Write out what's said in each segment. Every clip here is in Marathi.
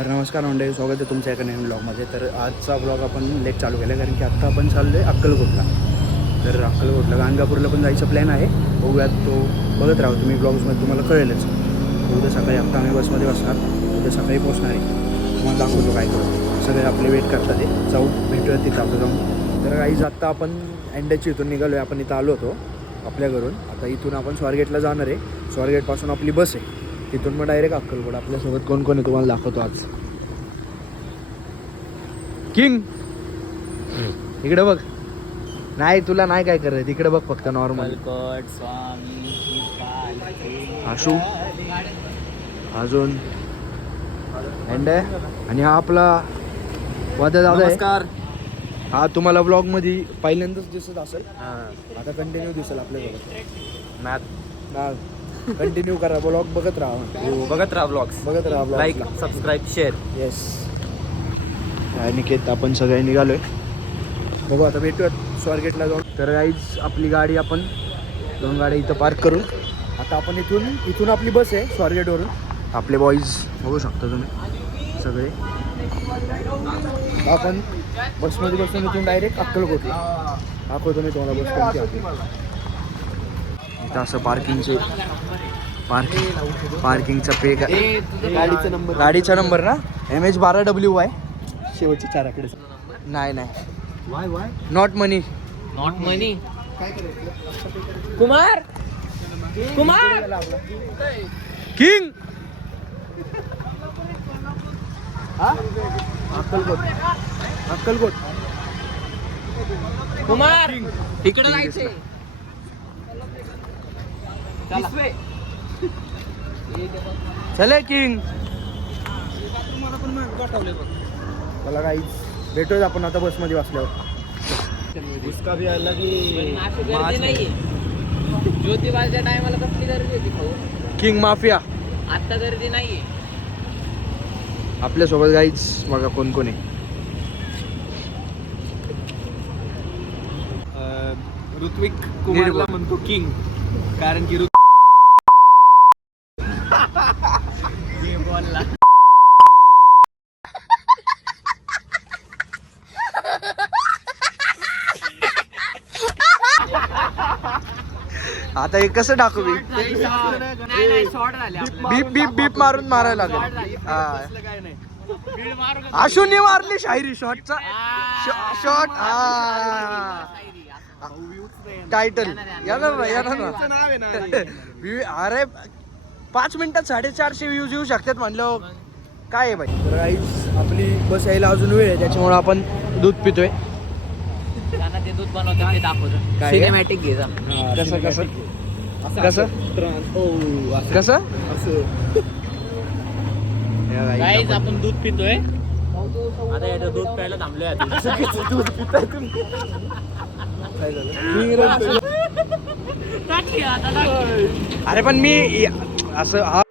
तर नमस्कार मंडळी, स्वागत आहे तुमच्या एका नवीन ब्लॉगमध्ये. तर आजचा ब्लॉग आपण लेट चालू केला कारण की आत्ता आपण चाललो आहे अक्कलकोटला. तर अक्कलकोटला गाणगापूरला पण जायचा प्लॅन आहे. बघूयात, तो बघत राहू तुम्ही ब्लॉग्समध्ये, तुम्हाला कळेलच. उद्या सकाळी आत्ता आम्ही बसमध्ये बसणार, उद्या सकाळी पोहोचणार आहे. तुम्हाला दाखवतो काय करतो. सगळे आपले वेट करतात, ते जाऊ भेटूयात तिथं आपलं जाऊन. तर काहीच आत्ता आपण एंड्याची इथून निघालो आहे. आपण इथं आलो होतो आपल्या घरून. आता इथून आपण स्वारगेटला जाणार आहे. स्वारगेटपासून आपली बस आहे, तिथून मग डायरेक्ट अक्कलकोट. आपल्यासोबत कोण कोण आहे तुम्हाला दाखवतो आज. किंग इकडे बघ. नाही तुला नाही काय करत, इकडे बघ फक्त नॉर्मल. आशू अजून एंड आहे. आणि हा आपला वादा दादा आहे. नमस्कार. हा तुम्हाला ब्लॉग मध्ये पहिल्यांदाच दिसत असेल, आता कंटिन्यू दिसेल आपल्यासोबत. मॅथ कंटिन्यू करा, ब्लॉग बघत राहा. बघत राहा ब्लॉग्स, बघत राहा blog. Like subscribe share. Yes. Niket आपण सगळे निघालोय. बघू आता भेटूयात स्वारगेटला जाऊन. तर गाईज आपली गाडी आपण 2 गाड्या इथं पार्क करू. आता आपण इथून आपली बस आहे स्वारगेटवरून. आपले बॉईज बघू शकता तुम्ही सगळे. आपण बसमध्ये बसून इथून डायरेक्ट अक्कलकोटला दाखवतो मी तुम्हाला बस कोणती आहे. इथं असं पार्किंगचा पे गाडीचा नंबर ना MH12WY शेवटचे 4 आकडे. नाही why not money. Kumar king. Akkalkot Kumar इकडे जायचंय. चले किंग. मला काहीच भेटूच आपण आता बसमध्ये बसल्यावर. उसका भी अलग ही ज्योतिबाच्या टायमाला कसली गर्दी होती भाऊ. किंग माफिया आता गर्दी नाहीये. आपल्यासोबत गाईच बघा कोण कोण आहे. ऋत्विक कुमारला म्हणतो किंग, कारण की बोलला. आता हे कसं टाकू मी. बीप बीप बीप मारून मारायला लागेल. आशूने मारली शायरी शॉटचा शॉट. टायटल येणार ना. अरे 5 मिनिटात 450 व्ह्यूज येऊ शकतात म्हणलं. काय आहे भाई. तर गाईज आपली बस यायला अजून वेळ आहे, त्याच्यामुळे आपण दूध पितोय. ते दूध बनवतात ते दाखवतो. काय? सिनेमॅटिक घे जा. कसं कसं कसं कसं गाईज आपण दूध पितोय. आता याचं दूध प्यायला थांबलोय. दूध पिताय तुम्ही. अरे पण मी असं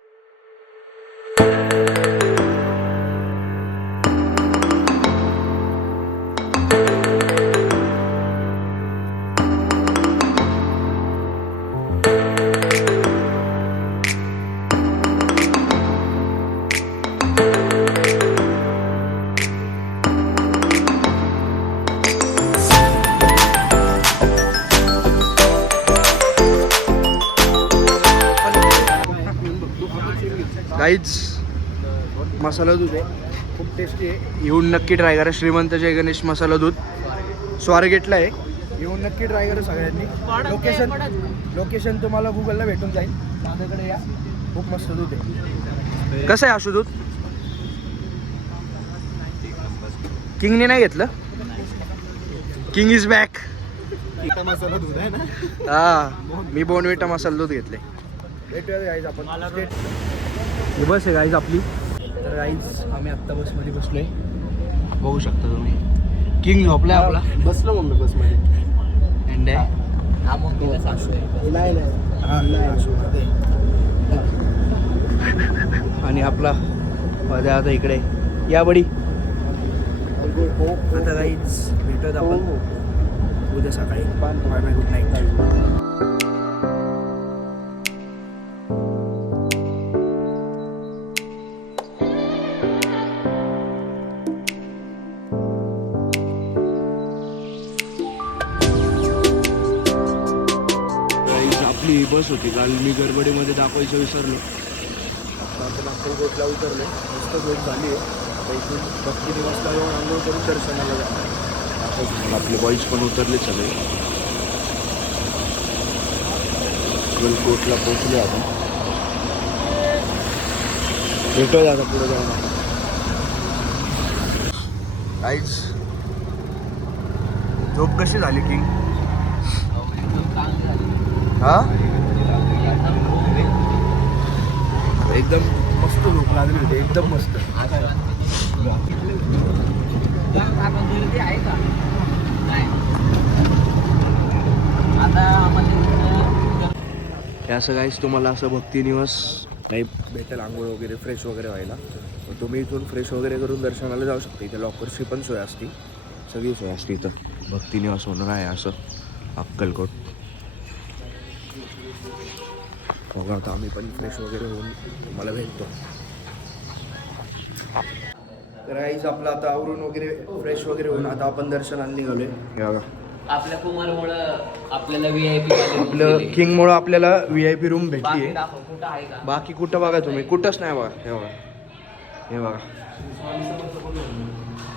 गाईज मसाला दूध आहे, खूप टेस्टी आहे. येऊन नक्की ट्राय करा. श्रीमंत जय गणेश मसाला दूध स्वारगेटला आहे. येऊन नक्की ट्राय करा सगळ्यांनी. लोकेशन तुम्हाला गुगलला भेटून जाईल. माझ्याकडे या, खूप मस्त दूध आहे. कसं आहे आशू दूध? किंगने नाही घेतलं. King is back. मसाला दूध आहे ना. हा, मी बोनविटा मसाला दूध घेतले. भेटूया गाईज आपण. बस आहे गाईज आपली. तर गाईज आम्ही आत्ता बसमध्ये बसलोय, बघू शकता तुम्ही. किंग झोपलाय आपला. बसलो मम्मी बसमध्ये. एंड आहे. आणि आपला मध्ये आता इकडे या बडी. आता गाईज भेटत आपण उद्या सकाळी. Bye, good night. बस होती काल, मी गडबडीमध्ये दाखवायचं विसरलो. आता आपण अक्कलकोटला उतरले, मस्त भेट झाली आहे. आता इथून भक्ती निवासला येऊन आंघोळ करून दर्शनाला जाणार. आपले बॉईज पण उतरले सगळे. अक्कलकोटला पोहोचले आपण. भेटूया आता पुढे जाऊन. काहीच झोप कशी झाली किंग? हा एकदम मस्त झोप लागली होती, एकदम मस्त. असं काहीच तुम्हाला असं भक्ती निवास नाही भेटेल आंघोळ वगैरे फ्रेश वगैरे व्हायला. तुम्ही इथून फ्रेश वगैरे करून दर्शनाला जाऊ शकता. इथे लॉकरची पण सोय असते, सगळी सोय असते इथं. भक्ती निवास म्हणून आहे असं अक्कलकोट. बघा आता आम्ही पण फ्रेश वगैरे होऊन तुम्हाला भेटतो. तर आईच आपलं आता आवरून वगैरे फ्रेश वगैरे होऊन आता आपण दर्शनाला निघालोय. बघा आपल्या कुमारमुळं आपल्याला VIP आपलं किंगमुळं आपल्याला VIP रूम भेटली आहे. कुठं आहे का? बाकी कुठं बघा तुम्ही, कुठंच नाही बघा. हे बघा, हे बघा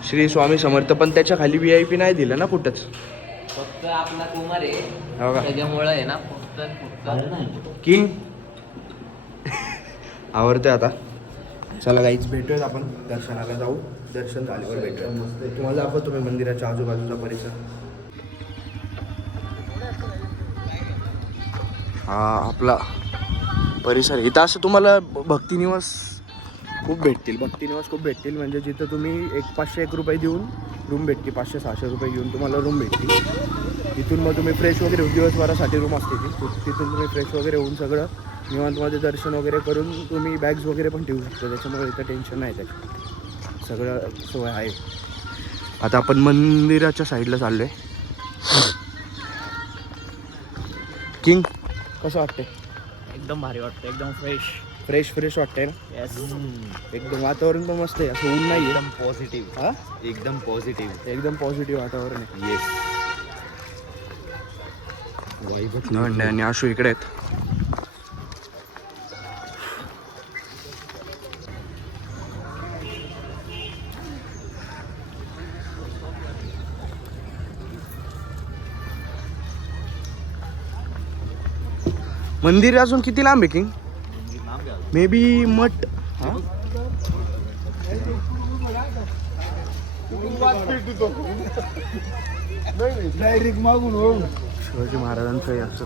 श्री स्वामी समर्थ, पण त्याच्या खाली VIP नाही दिलं ना कुठंच. फक्त आपला कुमार आहे हो का? त्याच्यामुळं आहे ना, फक्त किंग आवडतंय आता. चला गाईच भेटूयात आपण दर्शनाला जाऊ. दर्शन झाल्यावर भेटूयात. तुम्हाला दाखवतो तुम्ही मंदिराच्या आजूबाजूचा परिसर. हा आपला परिसर. इथं असं तुम्हाला भक्तिनिवास खूप भेटतील. भक्तिनिवास खूप भेटतील म्हणजे जिथं तुम्ही 500-1 रुपये देऊन रूम भेटते. 500-600 रुपये घेऊन तुम्हाला रूम भेटते. तिथून मग तुम्ही फ्रेश वगैरे होऊन दिवसभरासाठी रूम असते तिथून तुम्ही फ्रेश वगैरे होऊन सगळं निवांतमध्ये दर्शन वगैरे करून तुम्ही बॅग्स वगैरे पण ठेवू शकता. त्याच्यामुळे इथं टेन्शन नाही त्याचं, सगळं सोय आहे. आता आपण मंदिराच्या साईडला चाललो आहे. किंग कसं वाटते? एकदम भारी वाटतं, एकदम फ्रेश वाटतंय ना? येस. एकदम वातावरण पण मस्त आहे, असं ऊन नाही आहे. एकदम पॉझिटिव्ह. हा एकदम पॉझिटिव्ह. एकदम पॉझिटिव्ह वातावरण आहे. येस. नंडे आणि आशू इकडे आहेत. मंदिर अजून किती लांब आहे किंग? मे बी मठ. शिवाजी महाराजांचं असं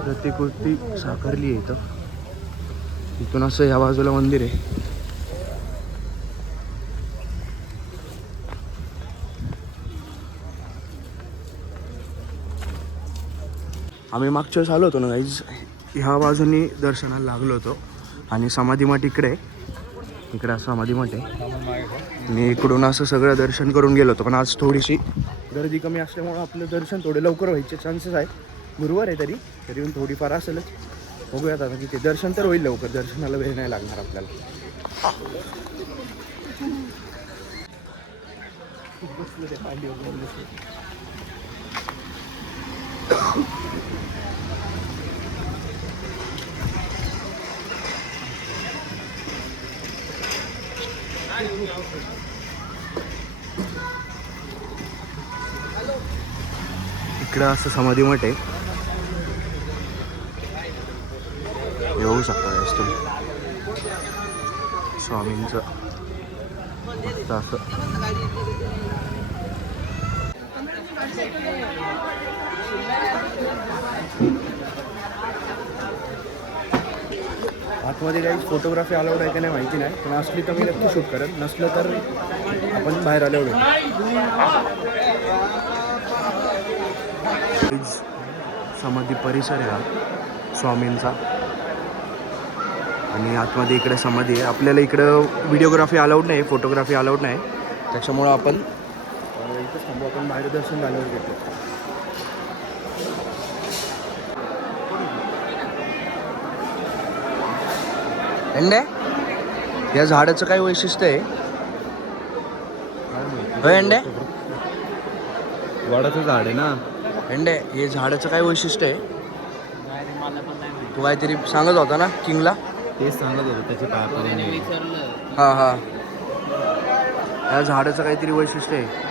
प्रतिकृती साकारली आहे इथं. इथून असं या बाजूला मंदिर आहे. आम्ही मागच्या वेळेस आलो होतो ना गाईज, ह्या बाजूनी दर्शनाला लागलो होतो. आणि समाधी मठ इकडे आहे. इकडे असं समाधी मठ आहे. आणि इकडून असं सगळं दर्शन करून गेलो होतो. पण आज थोडीशी गर्दी कमी असल्यामुळं आपलं दर्शन थोडे लवकर व्हायचे चान्सेस आहेत. गुरुवार आहे तरी पण थोडीफार असेलच. बघूयात आता किती. दर्शन तर होईल लवकर, दर्शनाला वेळ नाही लागणार आपल्याला. इकडं असं समाधी मठ आहे. येऊ शकता तुम्ही. स्वामींचं मस्त असं. आतमध्ये काही फोटोग्राफी अलाउड आहे का नाही माहिती नाही, पण असली तर मी नक्की शूट करत, नसलं तर आपण बाहेर आल्यावर समाधी परिसर आहे हा स्वामींचा. आणि आतमध्ये इकडे समाधी आहे. आपल्याला इकडं व्हिडिओग्राफी अलाउड नाही, फोटोग्राफी अलाउड नाही. त्याच्यामुळं आपण इथंच थांबू. आपण बाहेर दर्शन झाल्यावर घेतो. एंडे या झाडाचं काय वैशिष्ट्य आहे? एंडे वडाचं झाड आहे ना. एंडे हे झाडाचं काय वैशिष्ट्य आहे? तू काहीतरी सांगत होता ना किंगला. तेच सांगत होतं त्याचे पाय पडून गेले. विचारलं हा हा, या झाडाचं काहीतरी वैशिष्ट्य आहे.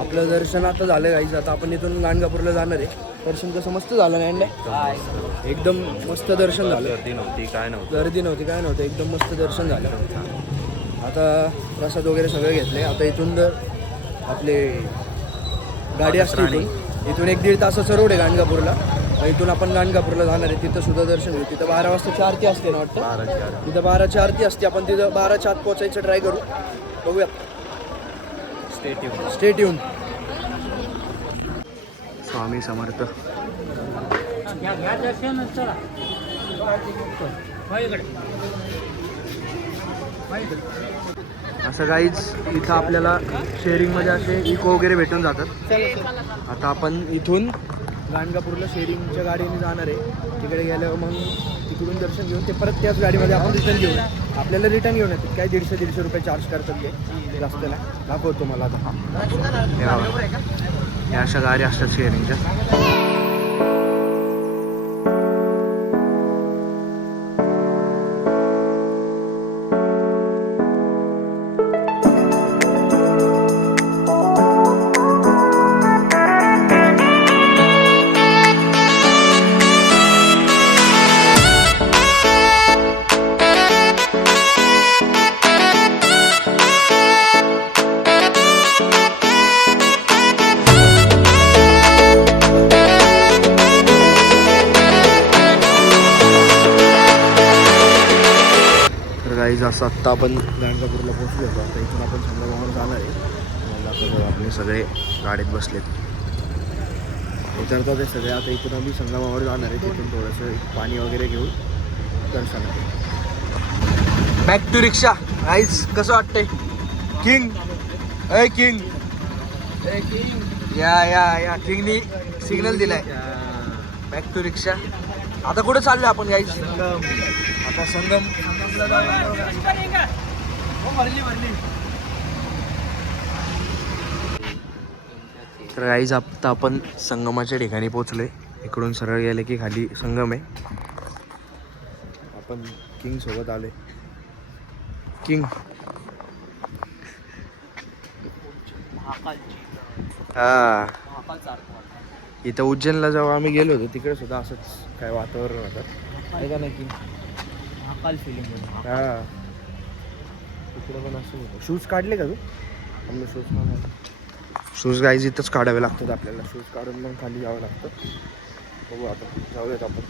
आपलं दर्शन आता झालं गाईज. आता आपण इथून गाणगापूरला जाणार आहे. दर्शन कसं मस्त झालं नाही अंडे? एकदम मस्त दर्शन झालं. गर्दी नव्हती काय नव्हतं. गर्दी नव्हती काय नव्हतं, एकदम मस्त दर्शन झालं. आता प्रसाद वगैरे सगळं घेतले. आता इथून जर आपले गाडी असते इथून 1-1.5 तासाचं रोड आहे गाणगापूरला. इथून आपण गाणगापूरला जाणार आहे. तिथं सुद्धा दर्शन घेऊ. तिथं 12 वाजताची आरती असते ना वाटतं. तिथं 12ची आरती असते. आपण तिथं 12च्या आत पोचायचं ट्राय करू. बघूया. स्टेट येऊन स्वामी समर्थ. असं काहीच इथं आपल्याला शेअरिंगमध्ये असे इको वगैरे भेटून जातात. आता आपण इथून गाणगापूरला शेअरिंगच्या गाडीने जाणार आहे. तिकडे गेल्यावर मग तिकडून दर्शन घेऊन ते परत त्याच गाडीमध्ये आपण रिटर्न घेऊन आपल्याला रिटर्न घेऊन येतात. काय 150-150 रुपये चार्ज करतात ते, जास्त नाही. दाखवतो मला आता. या अशा गाड्या असतात शेअरिंगच्या. गाईज असं आत्ता आपण गाणगापूरला पोहोचलो होतो. आता इथून आपण संगमावर जाणार आहे. मला आता आपले सगळे गाडीत बसलेत, उतरतात ते सगळे. आता इथून आम्ही संगमावर जाणार आहे. तिथून थोडंसं पाणी वगैरे घेऊन दर्शनात बॅक टू रिक्षा. गाईज कसं वाटतंय? किंग अय किंग या या या किंगनी सिग्नल दिलाय. बॅक टू रिक्षा. आता कुठं चाललोय आपण गाईज? आता संगमला जाऊया. तर गाईज आता आपण संगमाच्या ठिकाणी पोहोचलोय. इकडून सरळ गेले की खाली संगम आहे. आपण किंग सोबत आलोय. किंग हा, इथं उज्जैनला जेव्हा आम्ही गेलो होतो तिकडे सुद्धा असंच काय वातावरण होतं आहे का नाही किंग? हा, तिकडे पण असं होतं. शूज काढले का तू? शूज गाईज इथंच काढावे लागतात आपल्याला. शूज काढून मग खाली जावं लागतं. बघू आता जाऊयात आपण.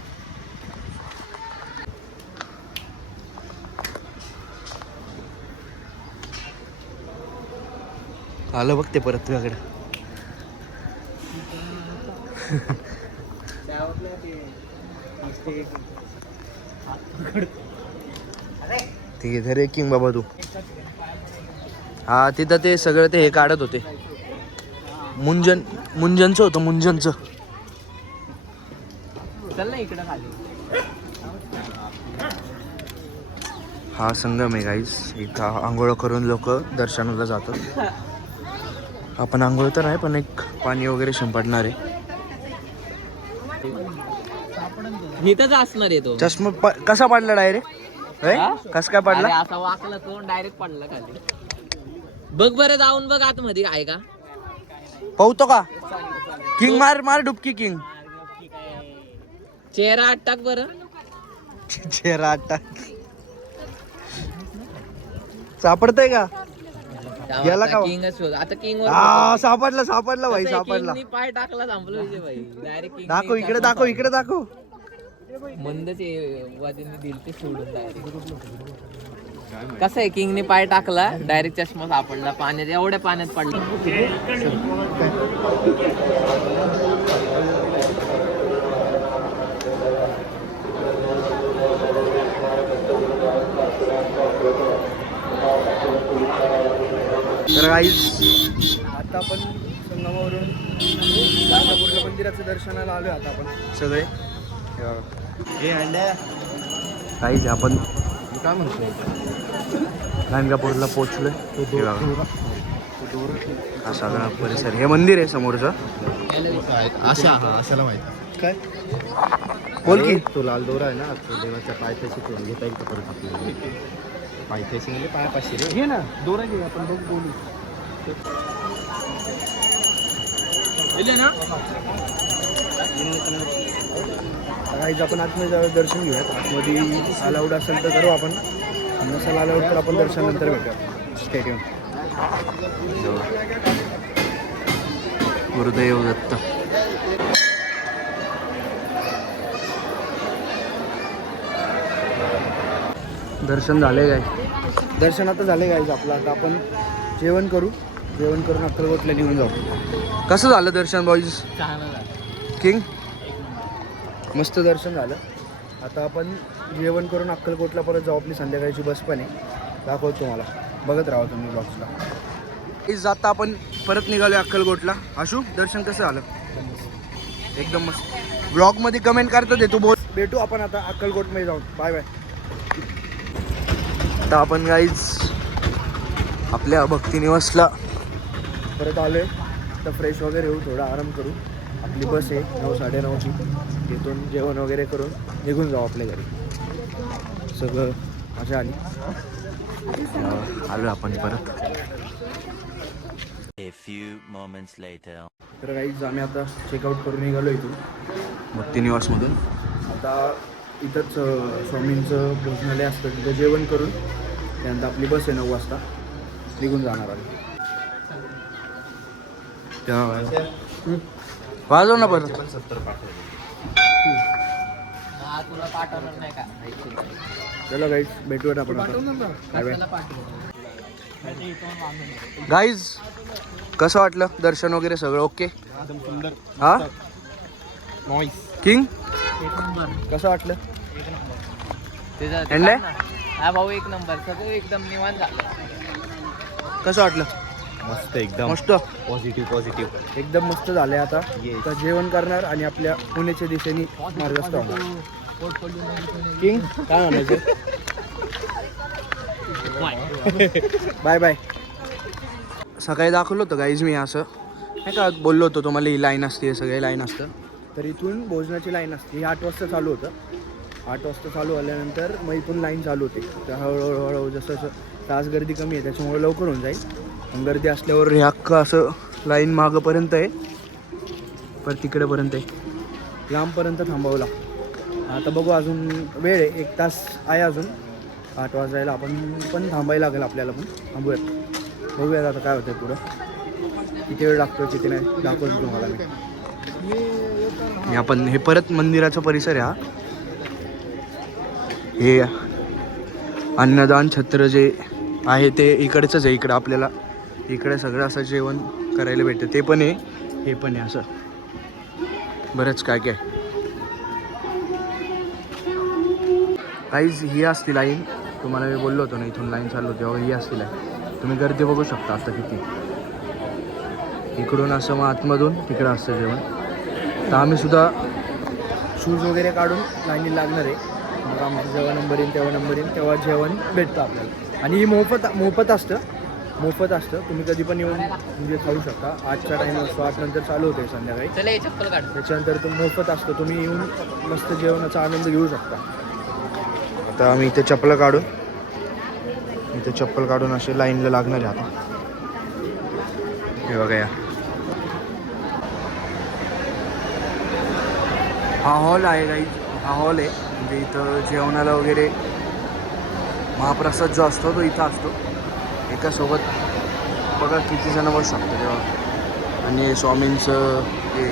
आलं बघ ते परत तुझ्याकडे. ठीक आहे रे किंग बाबा तू. हा तिथं ते सगळं ते हे काढत होते. मुंजनचं होतं, मुंजनचं. चल ना इकडं खाली. हा संगम आहे गाईस. इथं आंघोळ करून लोक दर्शनाला जातात. आपण आंघोळ तर आहे पण एक पाणी वगैरे शिंपडणार आहे. इथंच असणार आहे तो. चष्मा कसा पडला डायरेक्ट? कस काय पडला? असा वाकला तो डायरेक्ट पडला खाली. बघ बरं जाऊन बघ आतमध्ये आहे का. पाहतो का? किंग मार मार डुबकी किंग. चेहरा आत टाक बरं. चेहरा टाक. सापडतंय का? गेला का? आता किंग सापडला सापडला भाई सापडला. पाय टाकला संपलं विजय भाई. डायरेक्ट दाखव इकडे दाखव इकडे दाखव. मंदचे वादीने दिल ते सोडून डायरेक्ट. कसं आहे किंगने पाय टाकला डायरेक्ट चष्मा सापडला. पाण्यात एवढ्या पाण्यात पडला. तर गाईज आता आपण संगमावरून गाणगापूरच्या मंदिराचं दर्शनाला आलोय. आता आपण सगळे गाईज आपण काय म्हणतो गाणगापूरला पोहोचलोय. हा सगळा परिसर, हे मंदिर आहे समोरचं. आशाला माहिती काय बोल की. तो लाल दोरा आहे ना, तो देवाच्या पायथ्याशी तो घेता येईल का परत आपल्याला? पायथ्याशी म्हणजे पायापाशी रे. घे ना दोरा घे, आपण बघ बोलू. काहीच आपण आतमध्ये जाऊन दर्शन घेऊयात. आतमध्ये अलाउड असेल तर करू आपण, नसेल अलाउड तर आपण दर्शनानंतर भेटूया स्टेडियम. गुरुदेव दत्त. दर्शन झाले काय? दर्शन आता झाले काय आपलं. आता आपण जेवण करू, जेवण करून अक्कलकोटला निघून जाऊ. कसं झालं दर्शन बॉईज? किंग मस्त दर्शन झालं. आता आपण जेवण करून अक्कलकोटला परत जाऊ. आपली संध्याकाळची बस पण आहे, दाखवतो तुम्हाला, बघत राहा तुम्ही ब्लॉग्सला. आता आपण परत निघालो अक्कलकोटला. आशू दर्शन कसं झालं? एकदम मस्त. ब्लॉगमध्ये कमेंट करतो दे तू बोल. भेटू आपण आता अक्कलकोटमध्ये जाऊन. Bye bye. आता आपण गाईज आपल्या भक्तिनिवासला परत आलो आहे. तर फ्रेश वगैरे होऊ, थोडा आराम करू. आपली बस आहे 9:30ची. तिथून जेवण वगैरे करून निघून जाऊ आपल्या घरी. सगळं मजा आली. आलो आपण परत. A few moments later. तर गाईज आम्ही आता चेकआउट करून निघालो इथून भक्तिनिवासमधून. आता इथंच स्वामींचं भोजनालय असतं, तिथं जेवण करून त्यानंतर आपली बस आहे 9 वाजता निघून जाणार आम्ही. वाजव ना परत. तुला पाठवणार नाही का? चलो गाईज भेटूयात आपण आता. Bye bye. गाईज कसं वाटलं दर्शन वगैरे सगळं ओके? एकदम सुंदर. हा नॉईस. किंग कसं वाटलं? एंडे? हा भाऊ एक नंबर, सगळं एकदम निवांत झालं. कसं वाटलं? मस्त एकदम मस्त पॉझिटिव्ह. एकदम मस्त झालंय. आता Yes. आता जेवण करणार आणि आपल्या पुण्याच्या दिशेने मार्गस्थ होणार. किंग काय म्हणायचं? Bye bye. सकाळी दाखवलं होतं गाईज मी असं नाही का, बोललो होतो तुम्हाला ही लाईन असते, सगळे लाईन असतं. तर इथून भोजनाची लाईन असते. ही 8 वाजता चालू होतं. 8 वाजता चालू झाल्यानंतर मग इथून लाईन चालू होते. तर हळूहळू जसं जसं तास गर्दी कमी आहे त्याच्यामुळे लवकर होऊन जाईल. पण गर्दी असल्यावर हे अख्खं असं लाईन मागंपर्यंत आहे, पर तिकडेपर्यंत आहे, लांबपर्यंत थांबावं लागतं. आता बघू, अजून वेळ आहे, 1 तास आहे अजून 8 वाजायला. आपण पण थांबायला लागेल आपल्याला पण. थांबूयात, बघूयात आता काय होतं पुढं, किती वेळ लागतो किती नाही दाखवतो तुम्हाला मी. आपण हे परत मंदिराचा परिसर आहे हा. हे अन्नदान छत्र जे आहे ते इकडचंच आहे. इकडं आपल्याला इकडे सगळं असं जेवण करायला भेटतं. ते पण आहे, हे पण आहे, असं बरंच काय काय. काहीच ही असती लाईन, तुम्हाला मी बोललो होतो ना इथून लाईन चालू होती तेव्हा ही असती लाईन. तुम्ही गर्दी बघू शकता आता किती. इकडून असं मग आतमधून तिकडं असतं जेवण. तर आम्ही सुद्धा शूज वगैरे काढून लाईनीला लागणार आहे. मग आमचं जेव्हा नंबर येईल तेव्हा जेवण भेटतं आपल्याला. आणि ही मोफत असतं. तुम्ही कधी पण येऊन म्हणजे खाऊ शकता. 8चा टाईम असतो, 8 नंतर चालू होते संध्याकाळी. चला हे चप्पल काढ. त्याच्यानंतर तो मोफत असतो. तुम्ही येऊन मस्त जेवणाचा आनंद घेऊ शकता. आता आम्ही इथे चप्पल काढून असे लाईनला लागणार आहे आता. हे बघा या, हा हॉल आहे गाईज. हा हॉल आहे म्हणजे इथं जेवणाला वगैरे महाप्रसाद जो असतो तो इथं असतो. एकासोबत बघा किती जण बसू शकतो तेव्हा. आणि स्वामींचं हे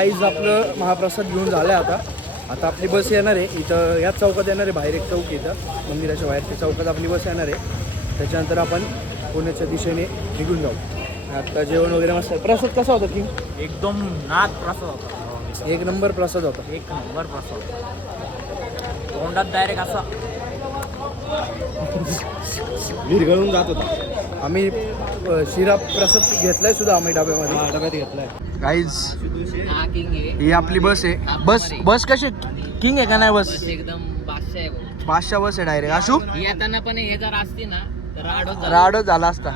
गाईज आपलं महाप्रसाद घेऊन झालं आहे आता आपली बस येणार आहे इथं याच चौकात येणार आहे. बाहेर एक चौक आहे इथं मंदिराच्या बाहेर, त्या चौकात आपली बस येणार आहे. त्याच्यानंतर आपण पुण्याच्या दिशेने निघून जाऊ. आता जेवण वगैरे मस्त आहे. प्रसाद कसा होता की एकदम नाद प्रसाद होता. एक नंबर प्रसाद होता. एक नंबर प्रसाद. तोंडात डायरेक्ट असा विरघळून जात होता. आम्ही शिरा प्रसाद घेतलाय सुद्धा आम्ही डब्यामध्ये. डब्यात घेतलाय. गाईज हा किंग आहे. ही आपली बस आहे. बस कशी किंग आहे का नाही बस? बस एकदम बादशाह आहे भाऊ. 500 बस आहे डायरेक्ट. आशू येताना पण हे जर असते ना तर राडच झाला असता.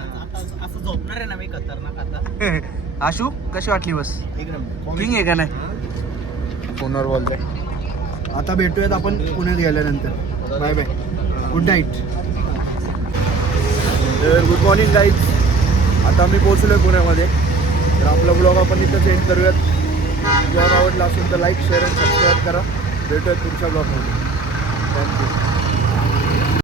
असं झोपणार आहे ना मी खतरनाक आता. आशू कशी वाटली बस? एक नंबर. किंग आहे का नाही? फोनवर बोलतोय. आता भेटूयात आपण पुण्यात गेल्यानंतर. Bye bye, good night. तर गुड मॉर्निंग गाईज. आता आम्ही पोहोचलो आहे पुण्यामध्ये. तर आपला ब्लॉग आपण इथं एंड करूयात. ब्लॉग आवडला असेल तर लाईक शेअर आणि सबस्क्राईब करा. भेटूयात पुढच्या ब्लॉगमध्ये.